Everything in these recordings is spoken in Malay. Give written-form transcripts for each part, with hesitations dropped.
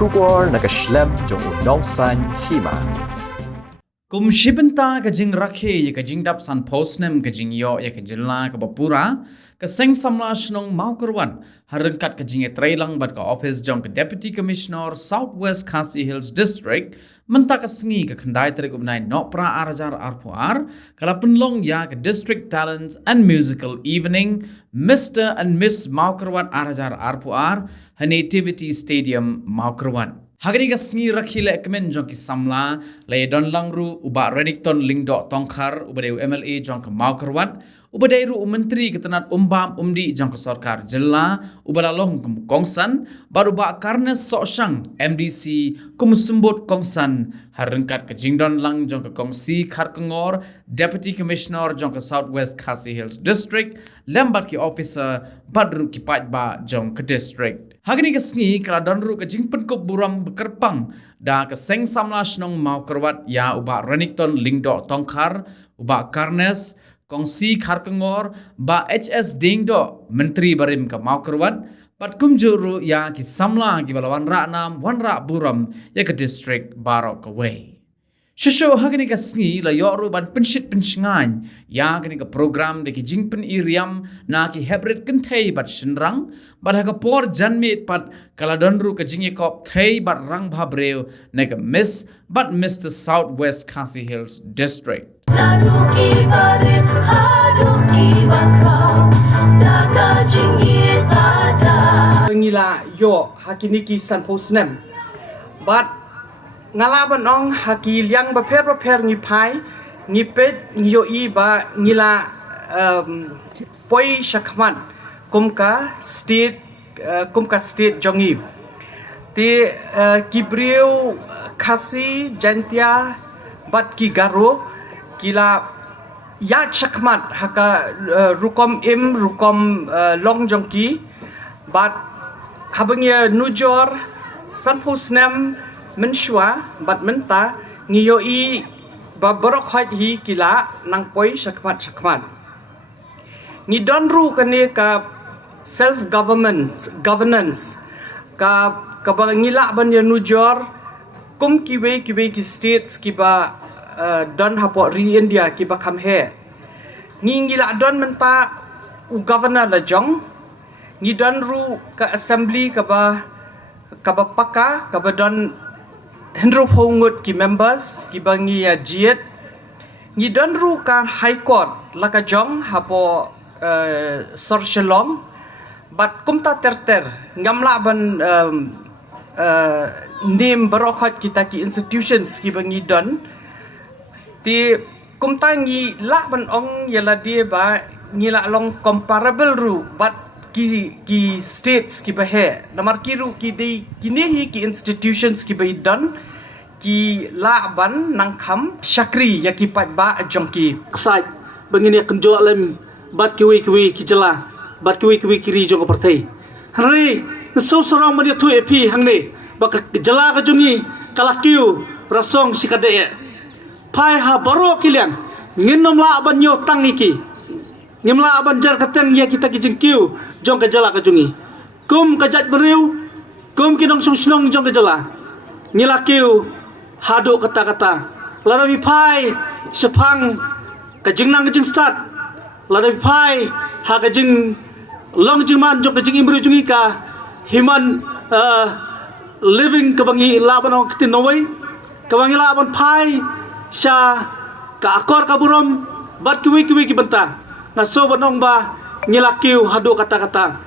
Shubor nakaslem jong unongsan hima. Kum shibenta ka jing rakhe ye ka jing dap san postnem ka jing yo ye ka jilna ka bapura ka seng samla shnong maukarwan harengkat ka jing trailang bat ka office jong ka deputy commissioner Southwest Khasi Hills District menta ka sngi ka khandai trek ubnai nopra arajar arpuar kala penlong ya ka district talents and musical evening Mr. and Miss Maukarwan arajar arpuar nativity stadium Maukarwan. Hagani ka sngi rakhile ekmen jong ki samla lay don langru uba Renington Lingdo Tongkhar ubadeu MLA jong ka Maukarwan ubadeu menteri ketenat umbam umdi jong ka sarkar jilla ubalalong kum kongsan baru ba karnes soshang MDC kum sumbut kongsan harengkat ke jingdon lang jong ka kongsi kharkengor deputy commissioner jong ka Southwest Khasi Hills District lembat ki officer badru ki pajba jong ka district. Hagani ka sngi kala donru ka jingpen ko buram bekerpang da ka seng samla shnong Maukarwat ya uba Renington Lingdo Tongkhar uba Karnes kongsi kharkengor ba HS Dingdo menteri barim ka Maukarwat pat kumjuru ya ki samla ki balawan ranam wanra buram ya ka district barok away. Shisho hagani ka sngi la yoru ban penshit pensngan ya gani ka program de ki jingpen iriam na ki hybrid kenthei bat shinrang bat ha ka por janmit pat kala donru ka jingi kop thei bat rang bhabreu na ka Miss but Mr. Southwest Khasi Hills District. Ngila yo hakini ki san posnem but ngalaban ong haki liang baper ngi pai ngi pet ngi yo I ba ngila poi shakman kumka state jongi ti kibriu khasi jantia bat ki garo kila ya shakman haka rukom long jongki bat habangya nujor sanpusnam menshua bat menta ngiyo I babarok haj hi kila nang poi shakmat ngi donru kane ka self governance ka ngila ban ya nujor kum kiwe ki states ki ba don hapo ri India ki ba kam he ngila don menta u governor la jong ngi donru ka assembly ka ba paka ka ba don Hendro Hongut ki members ki bangi ya jiet ni donru ka high court laka jong hapo Sorcelong bat kumta terter ngamla ban name barokat kita ki institutions ki bangi don ti kumta ngi la ban ong yala dia ba ngi la long comparable ru bat ki states ki bahe namar kiru ki dei kini ki institutions ki bai don ki la ban nang kham shakri ya ki pat ba jongki sai bangini kenjo lem bat kiwi ki jela bat kiwi kiri jong partai hari so sorong mani thu epi hangne bak jela ka jongi kalakiu rasong sikade pai ha baro kilian nginom la ban yo tangiki ngimla aban jar kateng ya kita kijengkiu jong kajala kajungi kum kajat beriu kum kinong sung jong kajala ngilakiu hado kata-kata larabi pai sepang kajingnang kajing start larabi pai ha kajing long jingman jong kajing imbru jungi ka himan living kabangi laban ong kitinowai kabangi laban pai sya ka akor kaburom bat kiwi ki benta ngaso banong ba ngilakiu hado kata-kata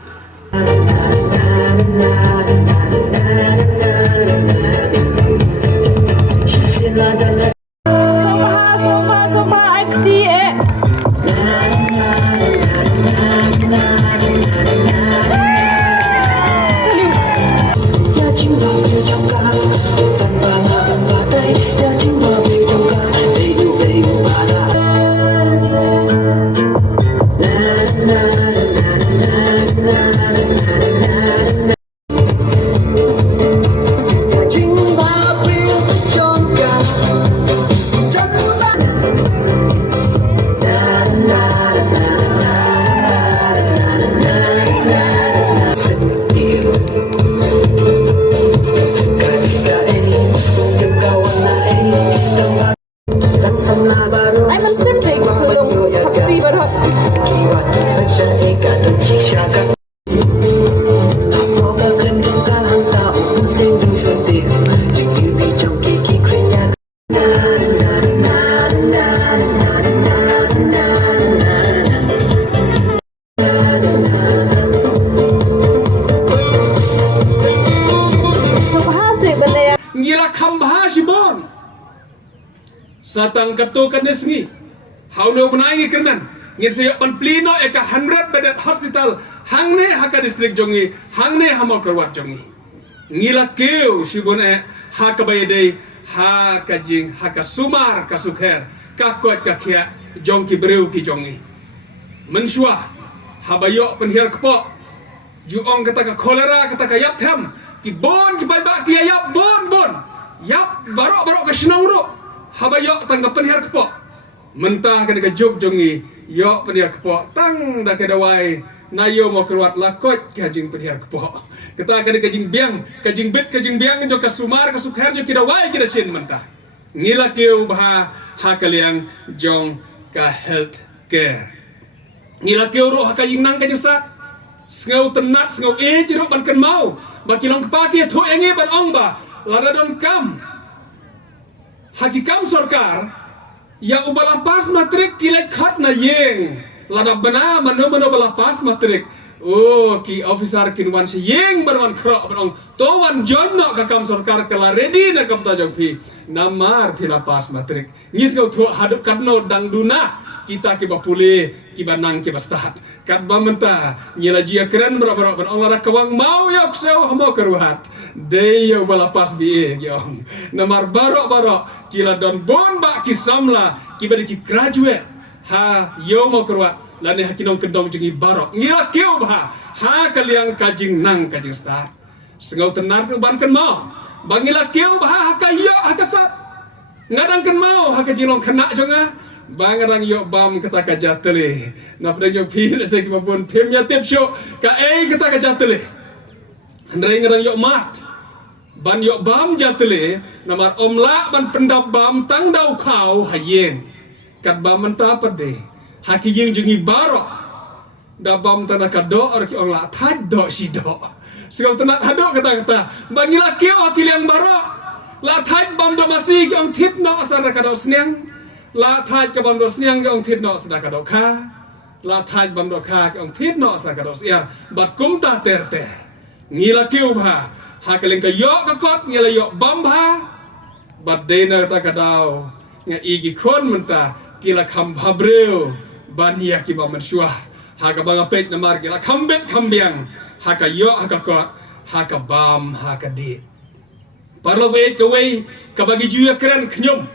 satang katokan nesngi hauno penangi kenan ngin sayo pan plino eka 100 bedded hospital hangne haka distrik jongi hangne hamo kerwat jongi ngila keu sibon haka bayade haka jing haka sumar kasukher kakot kakia jongki breu ki jongi mensyua habayo penhir kepok juong kata ka kolera kata ka yap them ki bon ki balba ki yap bon yap barok ka senong ro habayo tangga penhir kepok mentah ka juk jongi yo penhir kepok tang da ka dawai nayo mo kerwat lakot ka jing penhir kepok kata ka jing biang ka jing bit ka jing biang jo ka sumar ka sukher jo ki dawai ki da sin mentah ngila keu bah hakaliang jong ka health care ngila keu ro haka jing nang ka jisa sengau tenat sengau jeruk ban ken mau baki long kepaki thu engi ban ong ba lada don kam hakikam sarkar ya ubala pas matrik kilek khat na yeng lada bana mano bala pas matrik oh ki officer kinwan si yeng barwan kro ban ong to wan join no ka kam sarkar kala ready na kam ta jong phi namar phila pas matrik ngis go thu haduk kadno dang duna kita kiba pulih kiba nang kiba start kat ba menta nyela jia keren berapa ban ong lara kawang mau yok seu hamo kerwat de yo bala pas bi yong namar barok kila don bon ba kisamla kiba di graduate ha yo mau kerwat lane hakinong kendong jengi barok ngira keu ba ha kaliang kajing nang kajing start sengau tenar tu ban ken mau bangila keu ba ha kayo hakakat ngadang ken mau ha kajilong kena jonga bangarang yok bam kata ka jatele na pada yok pil se ki mapun pemnya tip show ka kata ka jatele handrai ngarang yok mat ban yok bam jatele namar omla ban pendap bam tang dau khau hayen kat bam menta pade haki yeng jengi baro da bam tanah ka do or ki ongla thad do si do segau tanah hado kata bangila keu haki liang baro la thad bam do masih ki ong thit no asar ka do sneng la thai ka bam do sniang ga ong thit no sada ka do kha la thai bam do kha ka ong thit no sada ka do sia bat kum ta ter ngila keu bha ha ka leng ka yo ka kot ngila yo bam bha bat de na ta ka daw nga igi kon menta kila kham bhabreu ban ya ki bam shua ha ka bang apet na mar kila khambet khambiang ha ka yo ha ka kot ha ka bam ha ka di parlo we ka bagi juya keren knyum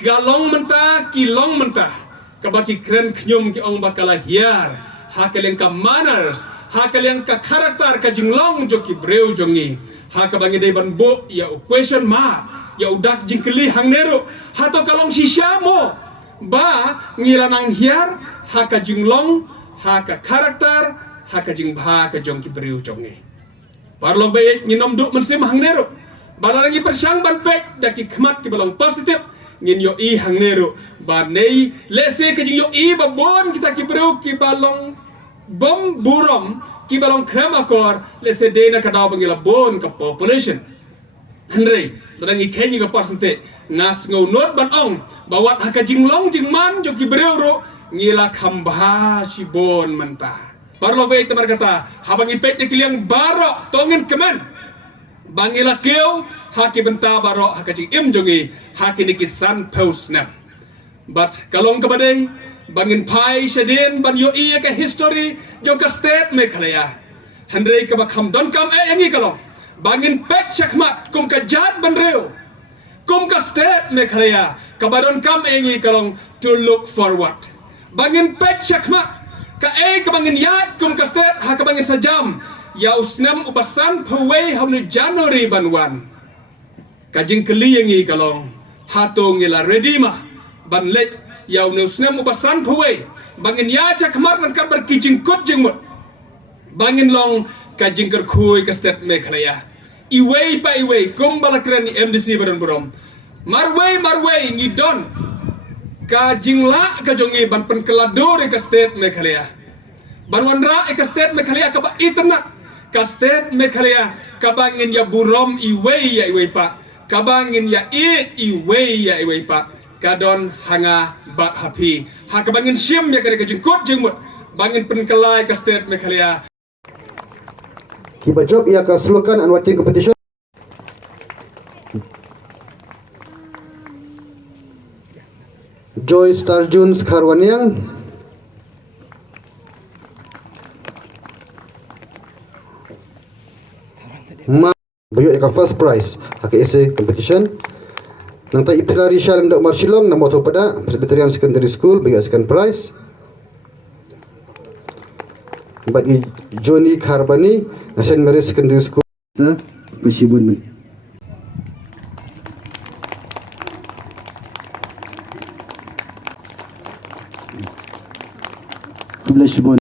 galong menta kilong menta kabaki keren knyum ki ong bakala hiar hakaleng ka manners hakaleng ka karakter ka jinglong jo ki breu jongi hakabangi dei ban bo ya question ma ya udak jingkeli hangnero hato kalong sisamo ba ngilanang hiar haka jinglong haka karakter haka jingbha ka jong ki breu jongi parlo be nginom du mensim hangnero balangi persang ban pek daki khmat ki balong positif ngin yo i hangnero ba nei lese ke yo i ba bon kita ki breu ki balong bom burom ki balong kremakor lese de na kadaw bangila bon ka population andre badangi kenyi ka persente ngas ngau not ban ong bawat haka jinglong jingman jo ki breu ro ngila khambha si bon menta parlo be tamar kata habangi pet de kiliang baro tongin keman bangila keu haki benta baro hakaji im jongi haki niki san post nam but kalong kabadai bangin pai shadin ban yo iya ka history jo ka state Meghalaya handrei ka bakham don kam yangi kalong bangin pek chakmat kum ka jat ban reu kum ka state Meghalaya ka badon kam yangi kalong to look forward bangin pek chakmat ka ka bangin yat kum ka state haka bangin sajam ya usnam upasan pawai hamni Januari banwan kajing keliyangi kalong hatong ila redima ban lek ya usnam upasan pawai bangin ya chakmar nan kabar kijing kot jingmut bangin long kajing kerkhui ka state Meghalaya iwei pa iwei kumbala kren MDC baron borom marwei ngidon kajingla kajongi ban penkelador ka state Meghalaya banwanra ka state Meghalaya ka ba internet ka state Meghalaya kabangin ya burom iwei pa kabangin ya iwei pa kadon hanga bat happy ha kabangin sim ya kada jengkot jengmut bangin penkelai ka state Meghalaya kiba job ia kasulukan anwatin competition Joy Starjun Karwaniang. Bayuk ikan first prize HKSA competition. Nang tak Ibtila Rishal Ndak Marshilong nama Oto Pada Presbyterian Secondary School bayuk second prize. Bagi Johnny Karbani St. Mary's Secondary School. Persibun. Persibun.